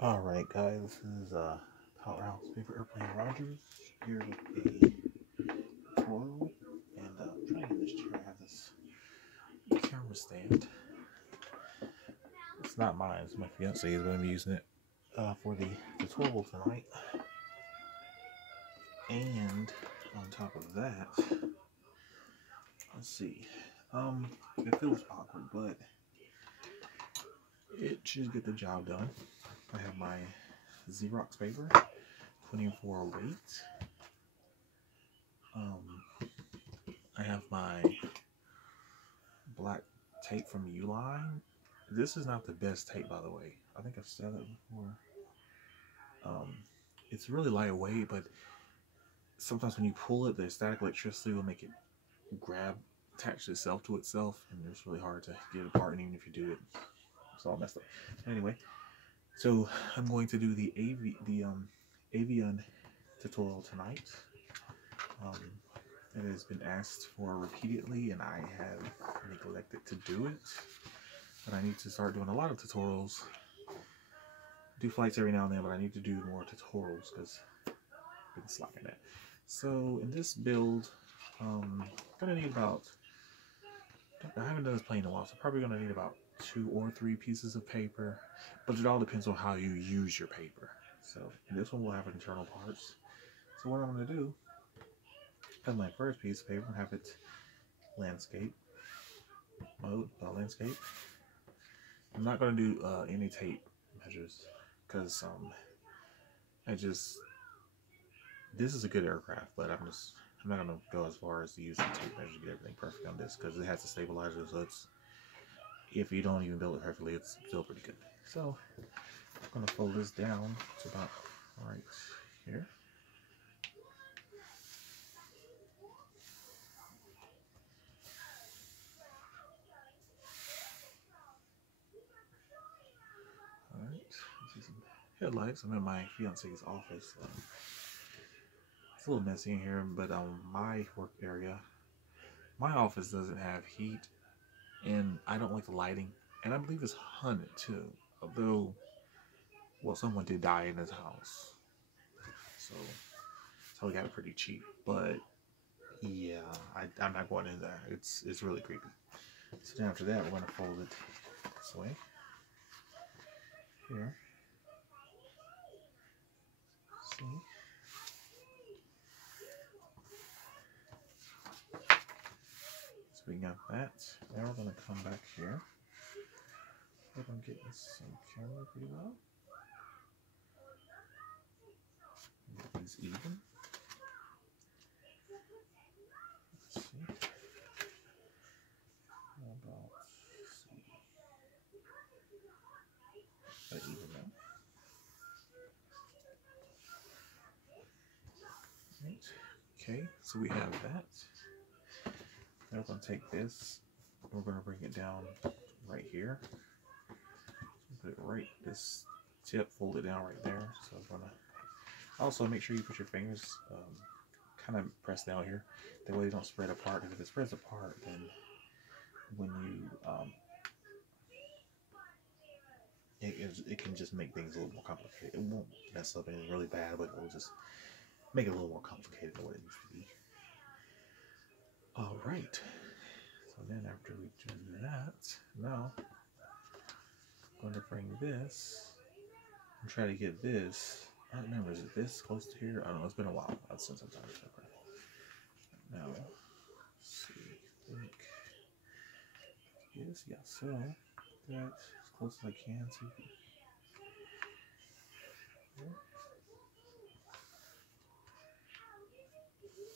Alright guys, this is Powerhouse Paper Airplane Rogers here with a tutorial, and I'm trying to get this chair. I have this camera stand. It's not mine, it's my fiance's, but I'm using it for the tutorial tonight. And on top of that, let's see, it feels awkward, but it should get the job done. I have my Xerox paper, 24 weight. I have my black tape from Uline. This is not the best tape, by the way. I think I've said it before. It's really lightweight, but sometimes when you pull it, the static electricity will make it attach itself to itself, and it's really hard to get it apart. And even if you do it, it's all messed up. Anyway, so I'm going to do the Avian tutorial tonight. It has been asked for repeatedly, and I have neglected to do it. But I need to start doing a lot of tutorials. Do flights every now and then, but I need to do more tutorials because I've been slacking that. So in this build, I'm gonna need about, I haven't done this plane in a while, so probably gonna need about 2 or 3 pieces of paper, but it all depends on how you use your paper. So this one will have internal parts. So what I'm gonna do, as my first piece of paper, have it landscape mode, landscape. I'm not gonna do any tape measures because this is a good aircraft, but I'm not gonna go as far as to use the tape measure to get everything perfect on this because it has a stabilizer, so it's, if you don't even build it perfectly, it's still pretty good. So I'm gonna fold this down to about right here. Alright, see some headlights. I'm in my fiance's office. It's a little messy in here, but my work area, my office doesn't have heat, and I don't like the lighting, and I believe it's haunted too. Although, well, someone did die in his house, so we got it pretty cheap. But yeah, I'm not going in there. It's really creepy. So then after that, we're gonna fold it this way here. See. So we got that. Now we're gonna come back here. Hope I'm getting some camera pretty well. Get these even. Let's see. How about, let's see. That even now. Right. Okay, so we have that. Now we're going to take this, we're going to bring it down right here. Put it right, this tip, fold it down right there. So I'm going to also make sure you put your fingers kind of press down here. That way they don't spread apart. Because if it spreads apart, then when you, it can just make things a little more complicated. It won't mess up anything really bad, but it will just make it a little more complicated than what it needs to be. Alright, so then after we do that, now I'm going to bring this and try to get this. I don't remember, is it this close to here? I don't know, it's been a while since I've done this. Now, let's see, I think, yes, yeah, so that as close as I can. See.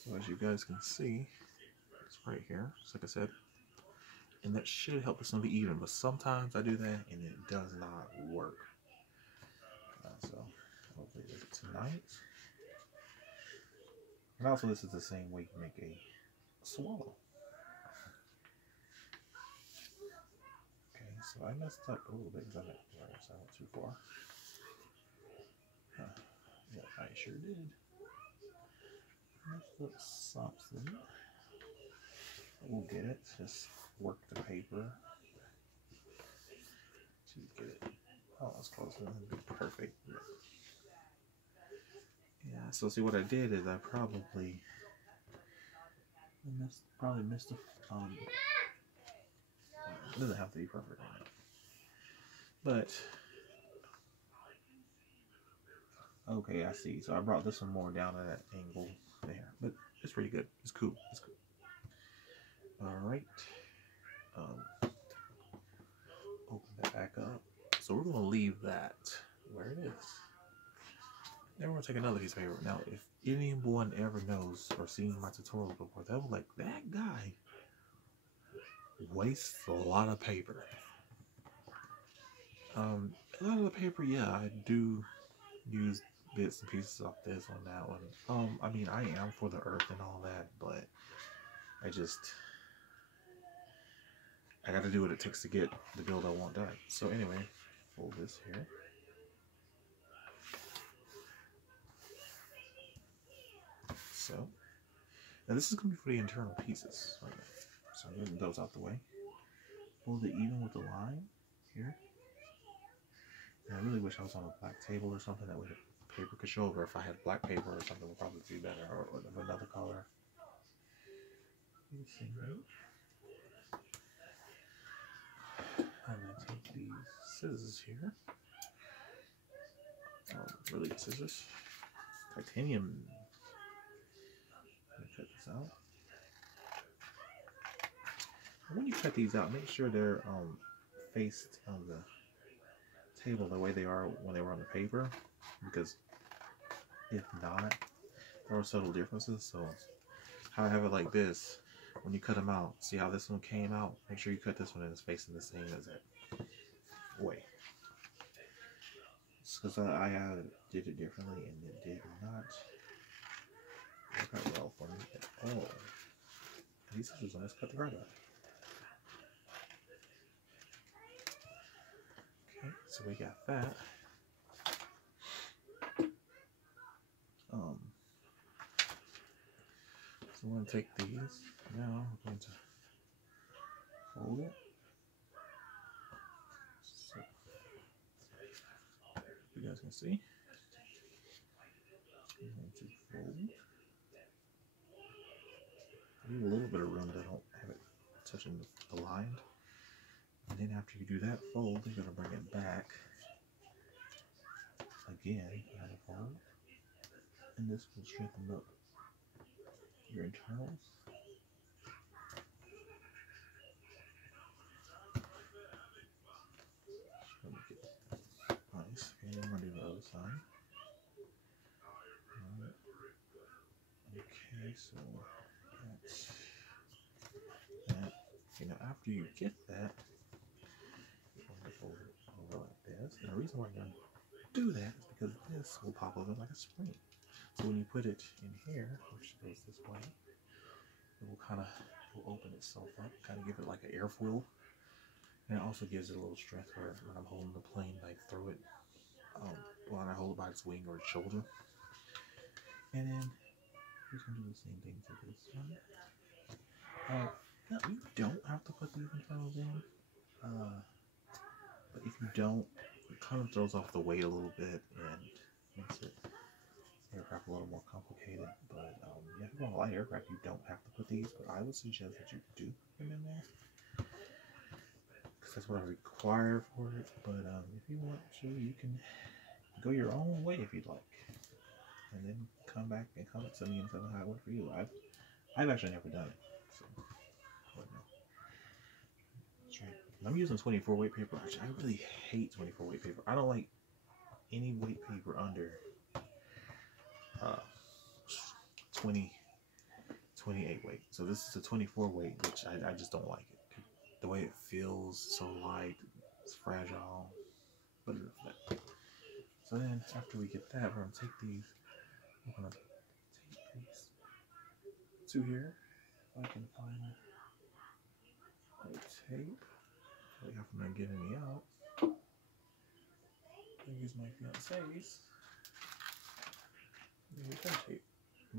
So as you guys can see, it's right here, just like I said, and that should help this one be even, but sometimes I do that and it does not work. So hopefully it does it tonight. And also this is the same way you make a swallow. Okay, so I messed up a little bit because I went too far. Yeah, I sure did. Messed up something. We'll get it. Just work the paper to get it. Oh, was close. It would be perfect. Yeah. So see, what I did is I probably missed a. It doesn't have to be perfect right now, but okay, I see. So I brought this one more down at that angle there, but it's pretty good. It's cool. It's cool. All right. Open that back up. So we're gonna leave that where it is. Then we're gonna take another piece of paper. Now, if anyone ever knows or seen my tutorials before, they'll be like, that guy wastes a lot of paper. A lot of the paper, yeah, I do use bits and pieces of this on that one. I mean, I am for the earth and all that, but I got to do what it takes to get the build I want done. So anyway, fold this here. So now this is going to be for the internal pieces. Right now. So I'm getting those out the way. Fold it even with the line here. And I really wish I was on a black table or something that way the paper could show over. If I had black paper or something, would probably be better, or of another color. I'm going to take these scissors here. Really good scissors. Titanium. Let me cut this out. When you cut these out, make sure they're faced on the table the way they are when they were on the paper, because if not, there are subtle differences. So how I have it like this, when you cut them out, see how this one came out? Make sure you cut this one and it's facing the same as that way. It's because I did it differently and it did not work out well for me at all. These scissors almost cut the right out. Okay, so we got that. So I'm going to take these. Now I'm going to fold it. So you guys can see. I'm going to fold. Leave a little bit of room that I don't have it touching the line. And then after you do that fold, you're going to bring it back again, another fold, and this will strengthen up your internals. So make it nice. And then we're going to do the other side. Right. Okay, so that's that. Okay, now after you get that, you're going to fold it over like this. And the reason why you're going to do that is because this will pop open like a spring. So when you put it in here, which goes this way, it will kind of open itself up, kind of give it like an airfoil. And it also gives it a little strength where when I'm holding the plane, I throw it, when I hold it by its wing or its shoulder. And then we're going to do the same thing to this one. Now, you don't have to put these internals in, but if you don't, it kind of throws off the weight a little bit and makes it aircraft a little more complicated. But yeah, if you're on a light aircraft, you don't have to put these, but I would suggest that you do put them in there, because that's what I require for it. But if you want to, you can go your own way if you'd like, and then come back and comment to me and tell me how it worked for you. I've actually never done it, so but no. That's right. I'm using 24 weight paper. Actually, I really hate 24 weight paper. I don't like any weight paper under 28 weight. So this is a 24 weight, which I just don't like it. The way it feels, so light, it's fragile. But so then after we get that, we're gonna take these. I'm gonna take these two here. If I can find a tape. Hopefully I'm not getting me out. I use my fiance's. With that tape.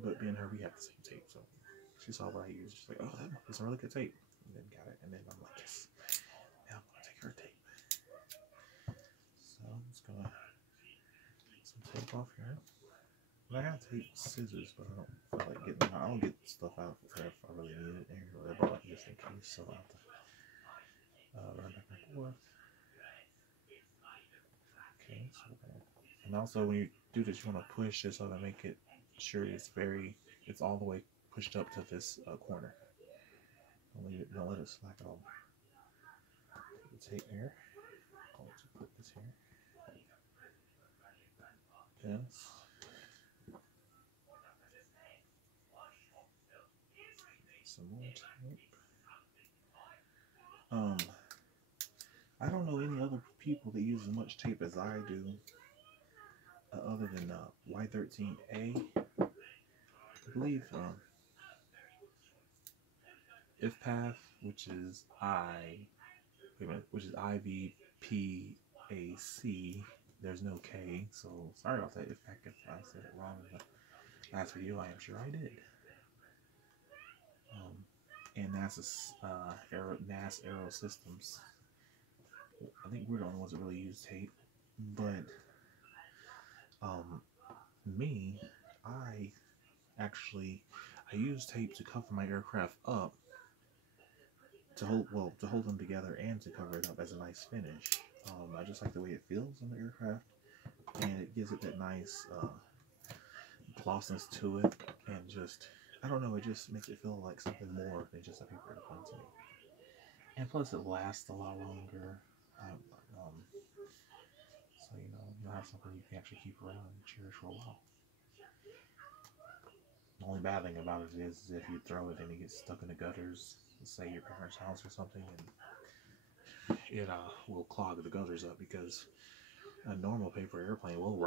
But being her, we have the same tape, so she saw what I used. She's like, oh, that's a really good tape. And then got it, and then I'm like, yes. Now I'm gonna take her tape. So I'm just off here. And I have tape scissors, but I don't feel like getting them out. I don't get stuff out if I really need it. Here, I brought it just in case, so I'll have to run back and forth. Okay, so and also when you do this, you want to push this so to make it sure it's all the way pushed up to this corner. Don't let it slack at all. Put the tape here. I'll just put this here. This. Some more tape. I don't know any other people that use as much tape as I do, other than Y13A. I believe IFPAF, which is IVPAC. There's no K, so sorry about that if I said it wrong in the last video. I am sure I did. And NAS Aero Systems. I think we're the only ones that really use tape, but me, I use tape to cover my aircraft up, to hold them together and to cover it up as a nice finish. I just like the way it feels on the aircraft, and it gives it that nice glossness to it, and just, I don't know, it just makes it feel like something more than just a paper airplane to me. And plus it lasts a lot longer, so you'll have something you can actually keep around and cherish for a while. The only bad thing about it is if you throw it and it gets stuck in the gutters, say your parents' house or something, and it will clog the gutters up, because a normal paper airplane will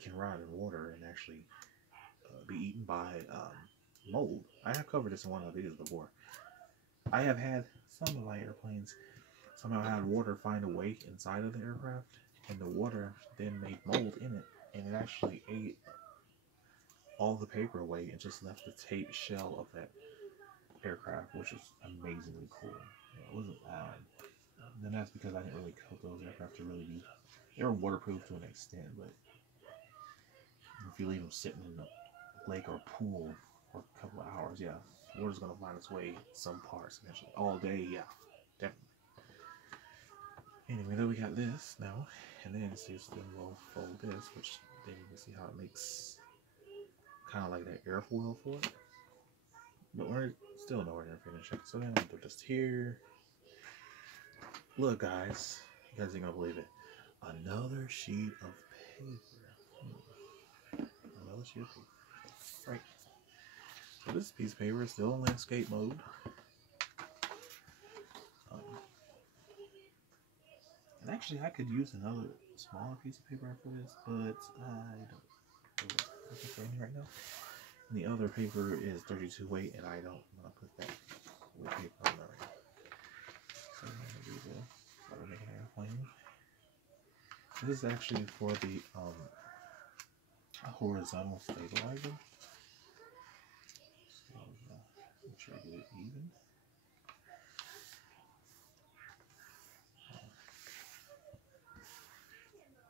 can rot in water and actually be eaten by mold. I have covered this in one of the videos before. I have had some of my airplanes somehow had water find a way inside of the aircraft, and the water then made mold in it, and it actually ate all the paper away and just left the tape shell of that aircraft, which is amazingly cool. It wasn't then that's because I didn't really coat those aircraft to really be, they were waterproof to an extent, but if you leave them sitting in the lake or pool for a couple of hours, yeah, water's gonna find its way some parts eventually. All day, yeah, definitely. Anyway, then we got this now, and then we'll fold this, which then you can see how it makes kind of like that airfoil for it. But we're still nowhere near finishing. So then I'll put this here. Look, guys, you guys ain't gonna believe it. Another sheet of paper. Another sheet of paper. Right. So this piece of paper is still in landscape mode. And actually, I could use another smaller piece of paper for this, but I don't. It's right now. And the other paper is 32 weight, and I don't want to put that weight paper on there right now. So I'm going to do this. I'm going to make an airplane. This is actually for the horizontal stabilizer. So make sure I get it even.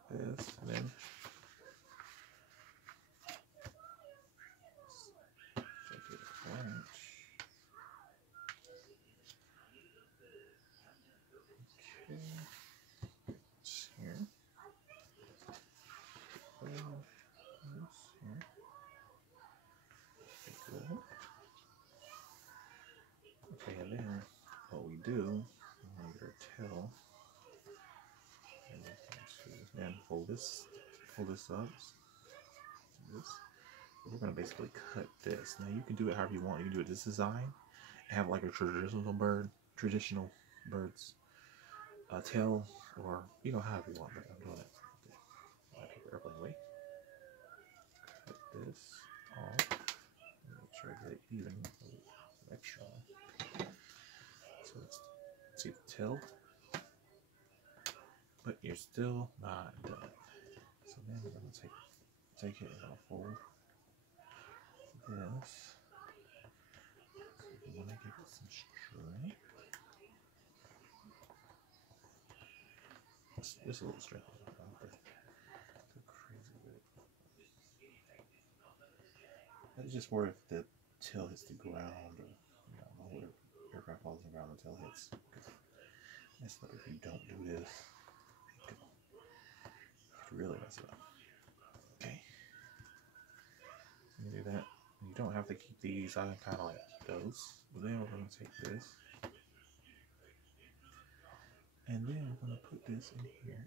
This, and then take it a wrench. Okay, it's here. This here. Good. Okay, and then what we do, we're going to get our tail. And fold this up. We're gonna basically cut this. Now you can do it however you want. You can do it this design, have like a traditional bird's tail, or however you want. But I'm doing it my paper airplane way. Cut this off. Make sure I get it even. Some extra. So let's see the tail. But you're still not done. So then we're going to take it and I'll fold this. So we want to give it some strength. Just a little strength. The crazy bit. it's just for if the tail hits the ground, or you know, the whole aircraft falls on the ground, the tail hits. Because mess up if you don't do this. You could really mess it up. Okay. So you do that. You don't have to keep these. I kind of like those. But then we're going to take this. And then we're going to put this in here.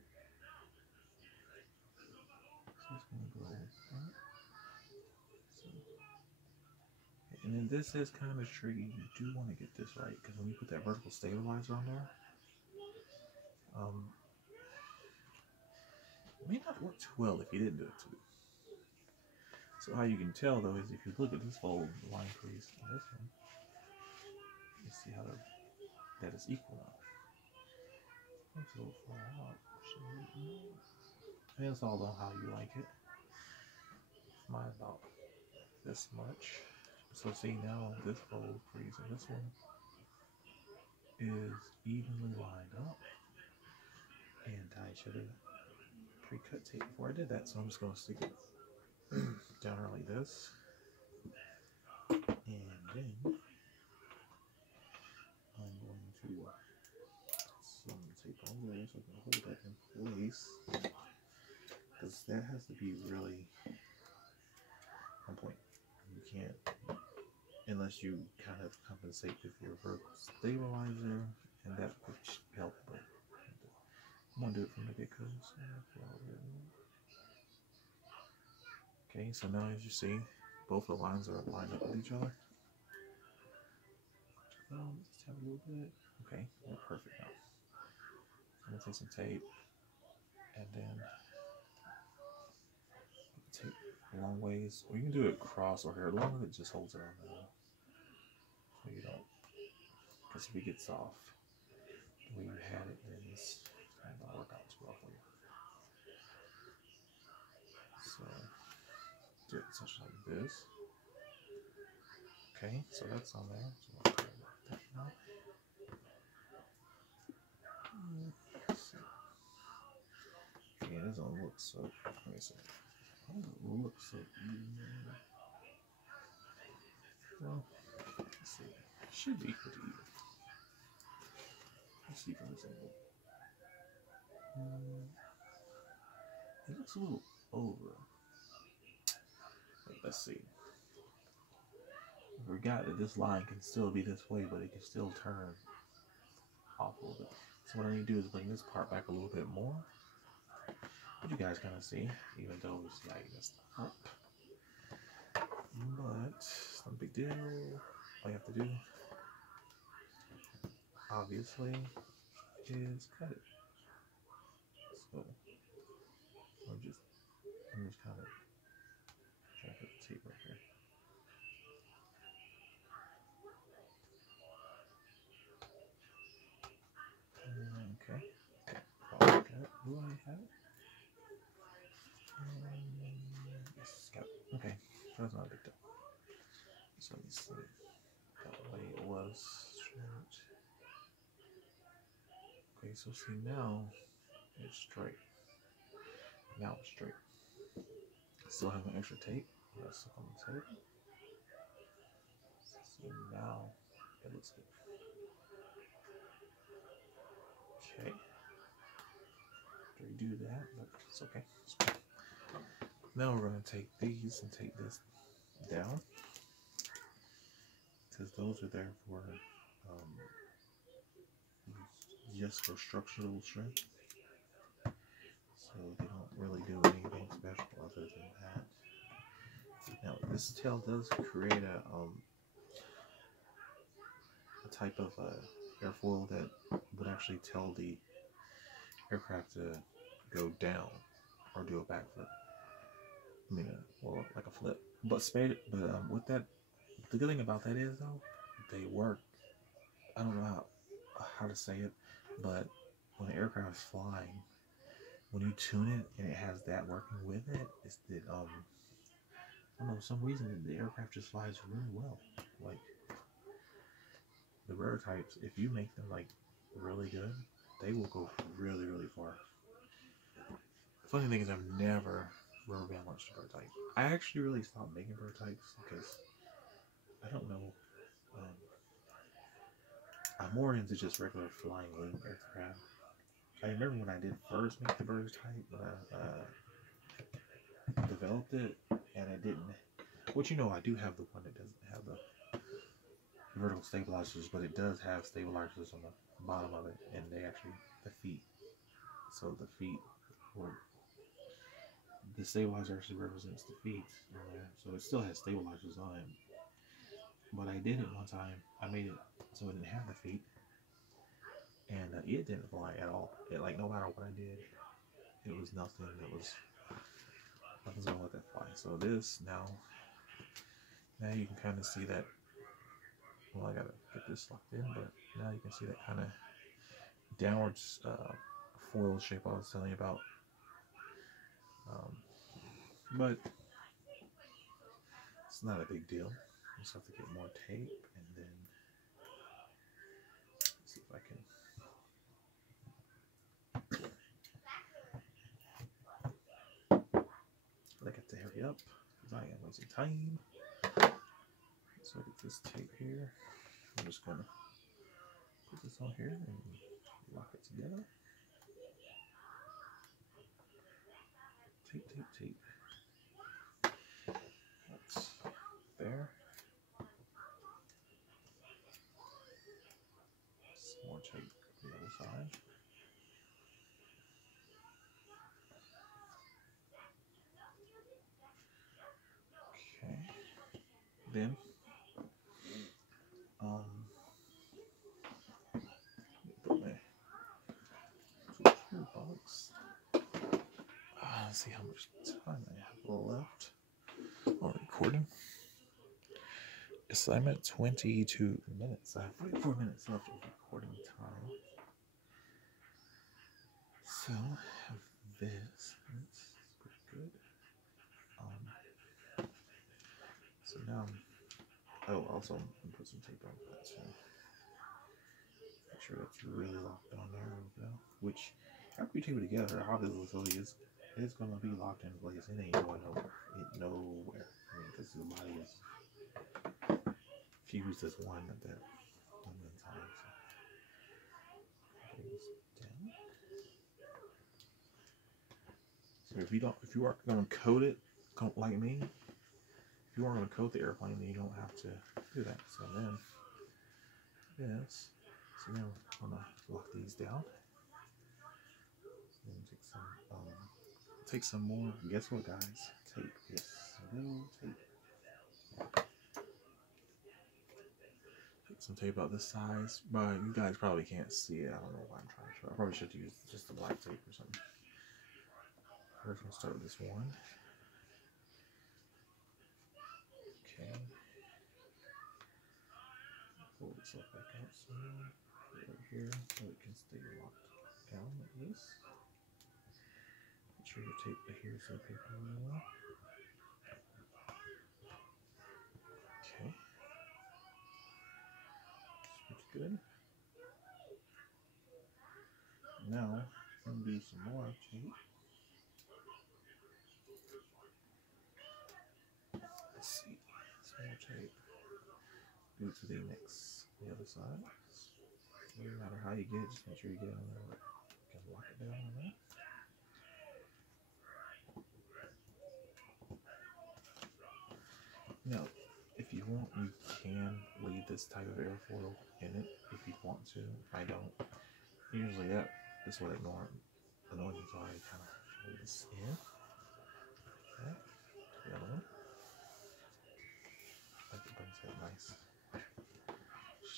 So it's going to go like that. So, and then this is kind of tricky. You do want to get this right. Because when you put that vertical stabilizer on there, it may not work too well if you didn't do it too. So how you can tell though is if you look at this fold line crease and this one, you see how that is equal now. It's a little far out. And it's all on how you like it. Mine about this much. So see now this fold crease and this one is evenly lined up. And I should have pre-cut tape before I did that, so I'm just going to stick it down like this. And then I'm going to put some tape on there so I can hold that in place. Because that has to be really on point. You can't, unless you kind of compensate with your vertical stabilizer, and that would help. But I'm gonna do it from the get-go. Okay, so now as you see, both the lines are lined up with each other. Just have a little bit. Okay, we're perfect now. I'm gonna take some tape and then tape a long ways, or you can do it cross or here, as long as it just holds it on the, so you don't, because if it gets off the way you had it, then it's not gonna work out too well for you. So do it such like this. Okay, so that's on there. So I'll put it like that now. Let's see. Okay, it doesn't look so. Let me see. It doesn't look so even. Well, let's see. It should be equal to even. Let's see from this angle. It looks a little over. Let's see. I forgot that this line can still be this way, but it can still turn off a little bit. So what I need to do is bring this part back a little bit more. But you guys kind of see, even though it's like messed up. But it's not a big deal. All you have to do, obviously, is cut it. So I'm just kind of trying to put the tape right here. Okay. Oh, got it. Do I have it? Yes, got it. Okay, that's not a big deal. So let me see. That way it was straight. Okay, so see now it's straight. Now it's straight. Still have an extra tape. Let's look on the tape. So now it looks good. Okay. Redo that, but it's okay. Now we're going to take these and take this down, because those are there for just for structural strength. So they don't really do anything special other than that. Now this tail does create a type of airfoil that would actually tell the aircraft to go down or do a backflip. I mean, well, like a flip. But with that, the good thing about that is though, they work. I don't know how to say it, but when an aircraft is flying, when you tune it and it has that working with it, it's that I don't know, for some reason the aircraft just flies really well. Like the rare types, if you make them like really good, they will go really, really far. The funny thing is I've never rubber band launch to bird type. I actually really stopped making bird types because I don't know. I'm more into just regular flying wing aircraft. I remember when I did first make the bird type, when I developed it, and I didn't. Which, you know, I do have the one that doesn't have the vertical stabilizers, but it does have stabilizers on the bottom of it, and they actually, the feet. So the feet, or the stabilizer actually represents the feet on there. So it still has stabilizers on it. But I did it one time. I made it so it didn't have the feet, and it didn't fly at all. It, like, no matter what I did, it was nothing. Nothing's gonna let that fly. So this now you can kind of see that. Well, I gotta get this locked in, but now you can see that kind of downwards foil shape I was telling you about. But it's not a big deal. Just have to get more tape, and then see if I can. I got to hurry up because I am wasting time. So I get this tape here. I'm just gonna put this on here and lock it together. Tape, tape, tape. That's there. Some more tape on the other side. Okay. Then put my toolbox. Let's see how much time I have left on recording. Yes, I'm at 22 minutes. I have 44 minutes left of recording time. So I have this. It's pretty good. So now, also I'm gonna put some tape on that too. Make sure that's really locked on there. There we go. Which, after you tape it together, obviously it's gonna be locked in place. It ain't going nowhere. Nowhere. I mean, because the body is fused as one at that moment in time. So if you aren't gonna coat it like me, if you aren't gonna coat the airplane, then you don't have to do that. So then this. So now I'm gonna lock these down. So then take some more. Guess what, guys? Tape. Yes, little tape. Take some tape about this size, but you guys probably can't see it. I don't know why I'm trying to show. I probably should use just the black tape or something. First, we'll start with this one. Okay. Pull this up back out some right here so it can stay locked down like this. Make sure you tape adheres to the paper really well. Okay. That's pretty good. Now, I'm going to do some more tape. Let's see. Some more tape. Do it to the other side. No matter how you get it, just make sure you get it on there. You can lock it down on that. Now, if you want, you can leave this type of airfoil in it if you want to. I don't. Usually this would annoy me, so I kind of leave this in. Okay. The other one. Like it brings that nice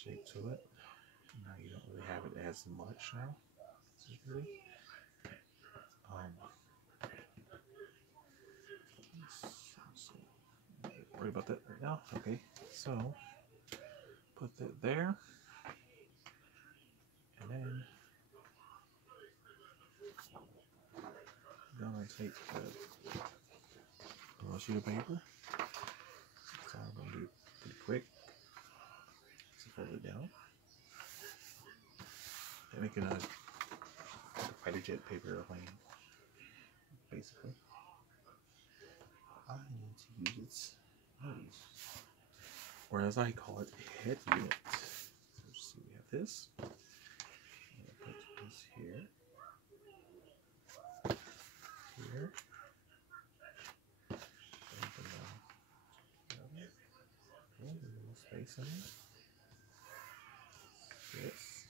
shape to it. Now you don't really have it as much now. This is really. Worry about that right now. Okay, so put that there, and then I'm gonna take a sheet of paper. So I'm gonna do pretty quick. So fold it down. I'm making a fighter jet paper airplane, basically. or as I call it, head unit. So we have this. I'm gonna put this here, here, a little space in it. This.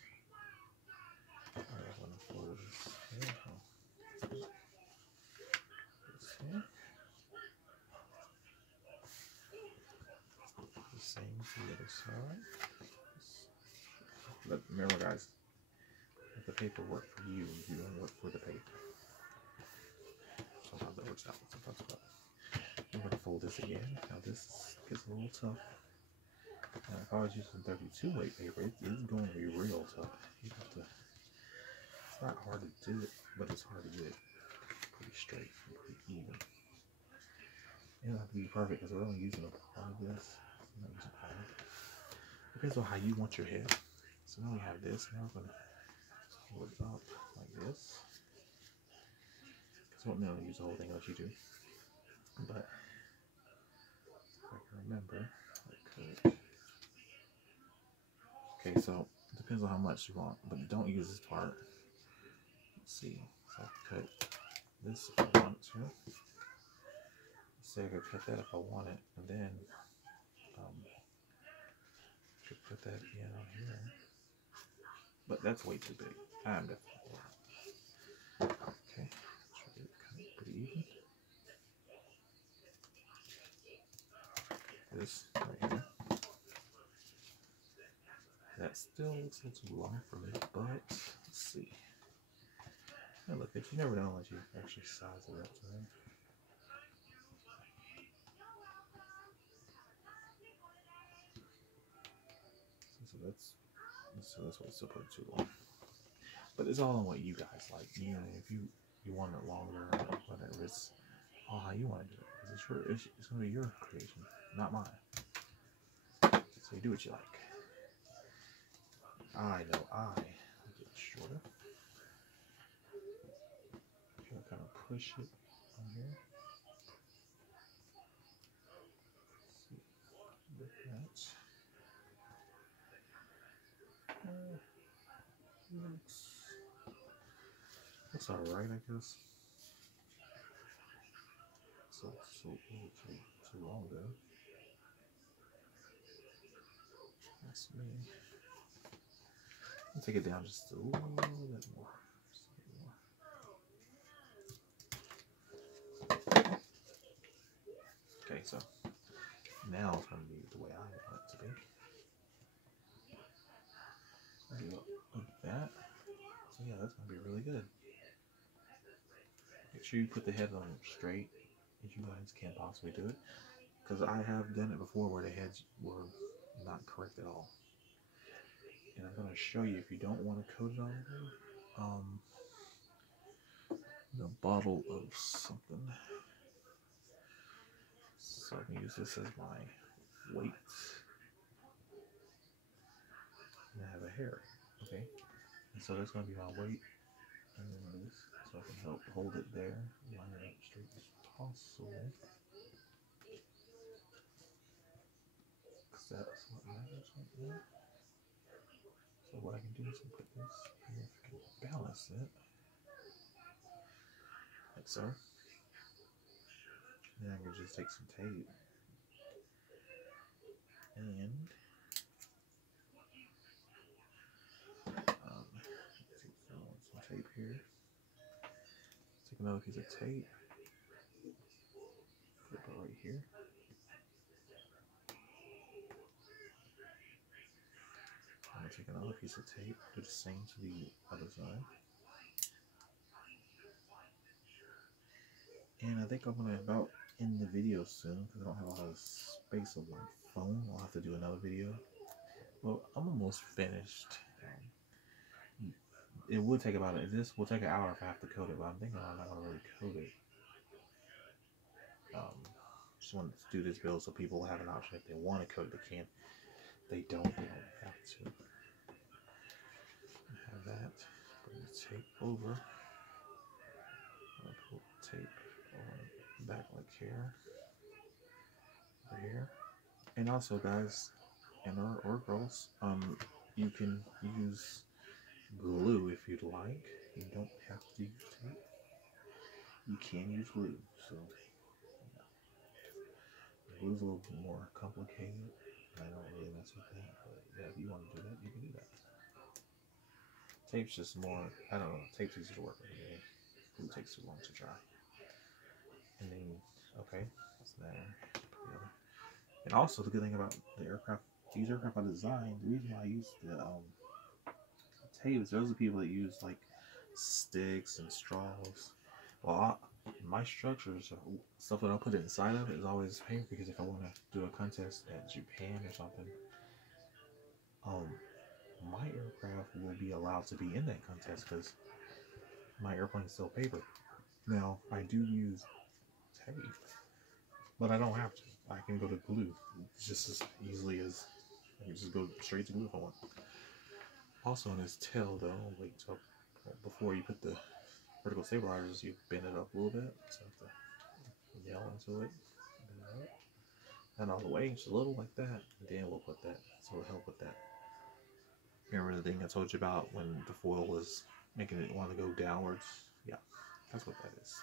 Alright, I'm gonna fold this here. This here. The same as the other side. But remember, guys, let the paper work for you. You don't work for the paper. Sometimes it works out, sometimes it doesn't. I'm going to fold this again. Now this gets a little tough. Now if I was using 32 weight paper, it's going to be real tough. You have to, it's not hard to do it, but it's hard to get it pretty straight and pretty even. It doesn't have to be perfect because we're only using a part of this. I'm not using all of it. Depends on how you want your head. So now we have this. Now we're going to hold it up like this. Because I won't be able to use the whole thing unless you do. But if I can remember, I could. Okay, so it depends on how much you want, but don't use this part. Let's see. So I could cut this if I want to. Let's say I could cut that if I want it, and then I could put that in on here. But that's way too big. I'm definitely. Okay, try to cut it pretty even. This right here. That still looks a little too long for me, but let's see. Now look, if you never know unless you actually size it up to there. So that's why it's still put too long. But it's all on what you guys like. You know, if you want it longer or whatever, it's all how you want to do it. Because it's going to be your creation, not mine. So you do what you like. I know I like it shorter. I'm going to kind of push it on here. Let's see. Like that. Looks alright, I guess. So too long though. That's me. I'll take it down just a little bit more. Okay, so now it's going to be the way I want it to be. Like that. So yeah, that's going to be really good. Make sure you put the head on straight as you guys can possibly do it. Because I have done it before where the heads were not correct at all. And I'm going to show you, if you don't want to coat it on, the bottle of something. So I can use this as my weight. And I have a hair, okay? And so that's going to be my weight. And then this, so I can help hold it there, line it up straight as possible. Because that's what matters right now. So what I can do is I can put this here, if I can balance it. Like so. And then I can just take some tape. And some tape here. Take another piece of tape. Put it right here. I'm gonna take another piece of tape, do the same to the other side. And I think I'm gonna about end the video soon because I don't have a lot of space on my phone. I'll have to do another video. Well, I'm almost finished. It would take about this will take an hour if I have to coat it, but I'm thinking I'm not gonna really coat it. Just wanted to do this build so people have an option if they want to coat it, they can. If they don't have to. Have that. Bring the tape over. I'm gonna pull the tape on the back like here. Over here. And also, guys, and or girls, you can use glue if you'd like. You don't have to use tape. You can use glue. So yeah. Glue's a little bit more complicated. I don't really mess with that, but yeah, if you want to do that, you can do that. Tape's just more, I don't know, tape's easy to work with. Glue takes too long to dry. And then, okay, that's there. And also, the good thing about the aircraft, these aircraft I designed, the reason why I use the tape is those are people that use like sticks and straws. Well, my structures, stuff that I'll put inside of it is always paper, because if I want to do a contest at Japan or something, my aircraft will be allowed to be in that contest because my airplane is still paper. Now, I do use tape, but I don't have to. I can go to glue just as easily as I can just go straight to glue if I want. Also, in this tail, though, wait till before you put the vertical stabilizers, you bend it up a little bit. So you have to nail into it, bend it up, not all the way, just a little like that. And then we'll put that, so it'll help with that. Remember the thing I told you about when the foil was making it want to go downwards? Yeah, that's what that is.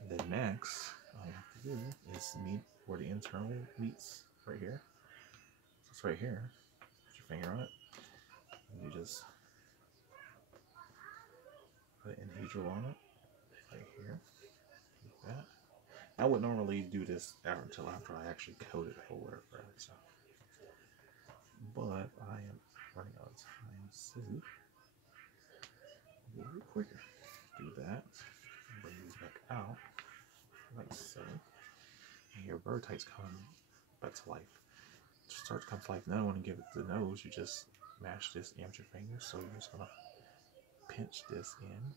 And then next, all you have to do is meet where the internal meets right here. So it's right here. Put your finger on it. And you just put an adhesive on it right here. Like that. I would normally do this until after I actually coated the whole aircraft. So. But I am running out of time, so a little quicker. Do that. Bring these back out, like so. And your bird tights come back to life. Start to come to life. Now, when you give it the nose, you just mash this in with your fingers. So you're just gonna pinch this in.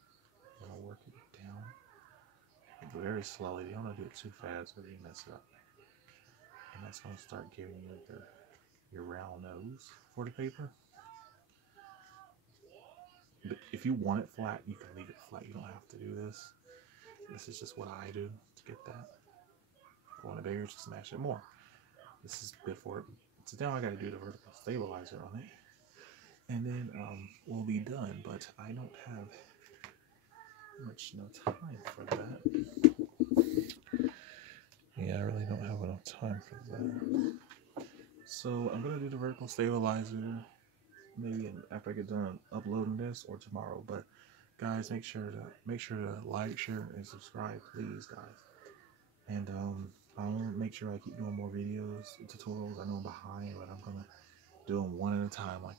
You're gonna work it down very slowly. You don't want to do it too fast, or you mess it up. And that's gonna start giving you your round nose for the paper. But if you want it flat, you can leave it flat. You don't have to do this. This is just what I do to get that. If you want it bigger, just smash it more. This is before. So now I got to do the vertical stabilizer on it, and then we'll be done. But I don't have no time for that. Yeah, I really don't have enough time for that. So I'm gonna do the vertical stabilizer maybe after I get done uploading this, or tomorrow. But guys, make sure to like, share, and subscribe, please, guys. And I'll make sure I keep doing more videos, tutorials. I know I'm behind, but I'm gonna do them one at a time, like